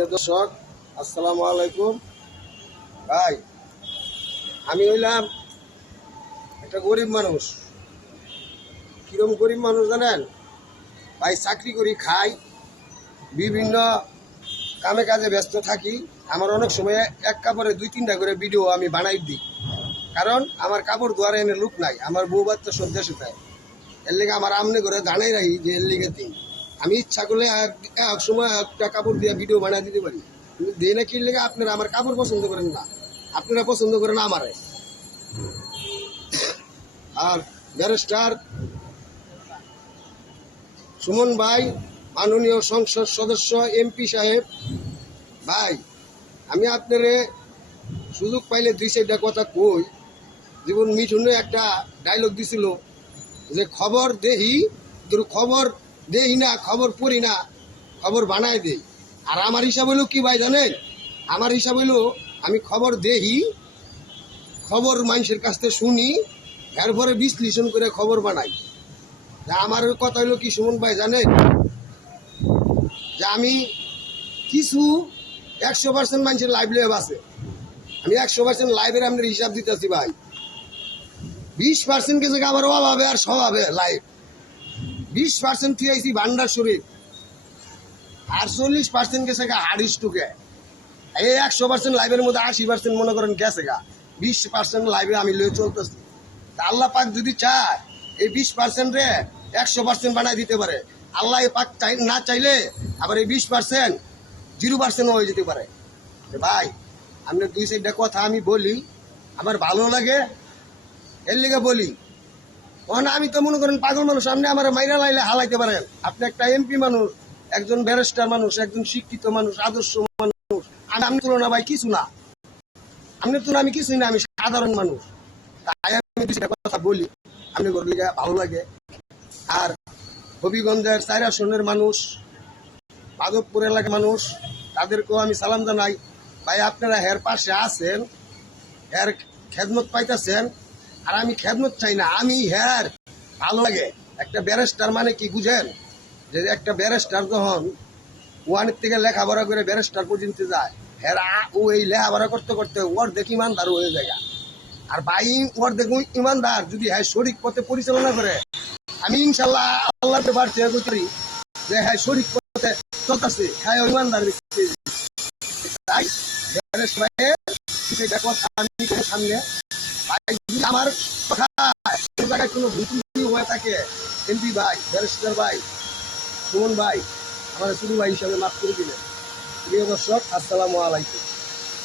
প্রিয় দর্শক, আসসালামু আলাইকুম। ভাই, আমি হইলাম একটা গরিব মানুষ। কিরম গরিব মানুষ জানেন ভাই? চাকরি করি, খাই, বিভিন্ন কামে কাজে ব্যস্ত থাকি। আমার অনেক সময় এক কাপড়ে 2-3টা করে ভিডিও আমি বানাই দিই, কারণ আমার কাপড় ধোয়ার এনে লোক নাই। আমার বউ বাচ্চা সব দেশে থাকে, এর লেগে আমার আমনে করে জানাই রাখি যে এর লেগে দিই। আমি ইচ্ছা করলে এক সময় একটা কাপড় দিয়ে ভিডিও বানিয়ে দিতে পারি, কিন্তু দিয়ে না কি লেগে আপনারা আমার কাপড় পছন্দ করেন না, আপনারা পছন্দ করেন আমারে। আর ব্যারিস্টার সুমন ভাই, মাননীয় সংসদ সদস্য এমপি সাহেব ভাই, আমি আপনারে সুযোগ পাইলে 2-4টা কথা কই। জীবন মিঠুনে একটা ডায়লগ দিছিল যে খবর দেহি, খবর দেই না, খবর পড়ি না, খবর বানায় দেই। আর আমার হিসাব হইল কি ভাই জানেন? আমার হিসাব হইল আমি খবর দেহি, খবর মানুষের কাছ থেকে শুনি, এরপরে বিশ্লেষণ করে খবর বানাই। আমার কথা হইলো কি সুমন ভাই জানেন, যে আমি কিছু 100% মানুষের লাইভ লেভ আছে। আমি 100% লাইভের আপনার হিসাব দিতেছি ভাই। 20% গেছে আমার অভাবে আর স্বভাবে লাইভ, 20% থিয়েছি ভান্ডার শরীর, আর 40% গেছে গা হাড়িস টুকে। এই 100% লাইভের মধ্যে 80% মনে করেন গেছে গা। 20% লাইভে আমি লয়ে চলতেছি। আল্লাহ পাক যদি চায় এই 20% রে 100% বানাই দিতে পারে। আল্লাহ পাক না চাইলে আবার এই 20% 0% হয়ে যেতে পারে। ভাই, আপনার 2-4টা কথা আমি বলি, আমার ভালো লাগে, এর লিগে বলি। আমি তো মনে করেন পাগল মানুষ, আপনি আমার মাইরা লাইলে হালাইতে পারেন। আপনি একটা এমপি মানুষ, একজন ব্যারিস্টার মানুষ, একজন শিক্ষিত মানুষ, আদর্শ মানুষ। আমি তুলনা ভাই কিছু না, আপনার তুলনা আমি কিছুই না, আমি সাধারণ মানুষ। তাই আমি 2-4টা কথা বলি, আপনি করলে ভালো লাগে। আর হবিগঞ্জের 4 আসনের মানুষ, মাধবপুর এলাকার মানুষ, তাদেরকেও আমি সালাম জানাই। ভাই, আপনারা হের পাশে আছেন, হের খেদমত পাইতেছেন, আর আমি খেদমত চাই না, আমি হের ভালো লাগে। একটা ব্যারিস্টার মানে কি বুঝেন? যে একটা ব্যারিস্টার যখন ওয়ানের থেকে লেখাপড়া করে ব্যারিস্টার পর্যন্ত যায়, হেরা ও এই লেখাপড়া করতে করতে ওর দেখি ইমানদার হয়ে যায়। আর ভাই, ওর দেখুন ইমানদার যদি হ্যাঁ সঠিক পথে পরিচালনা করে, আমি ইনশাল্লাহ আল্লাহকে বাড়তে করি যে হ্যাঁ সঠিক পথে চলতেছে, হ্যাঁ ইমানদার। তাই কথা আমি সামনে ভাই, যদি আমার কথা জায়গায় কোনো ভুল হয়ে থাকে, এমপি ভাই, ব্যারিস্টার ভাই, সুমন ভাই, আমার শুরু ভাই হিসাবে মাফ করে দিলেন। প্রিয় দর্শক, আসসালামু আলাইকুম।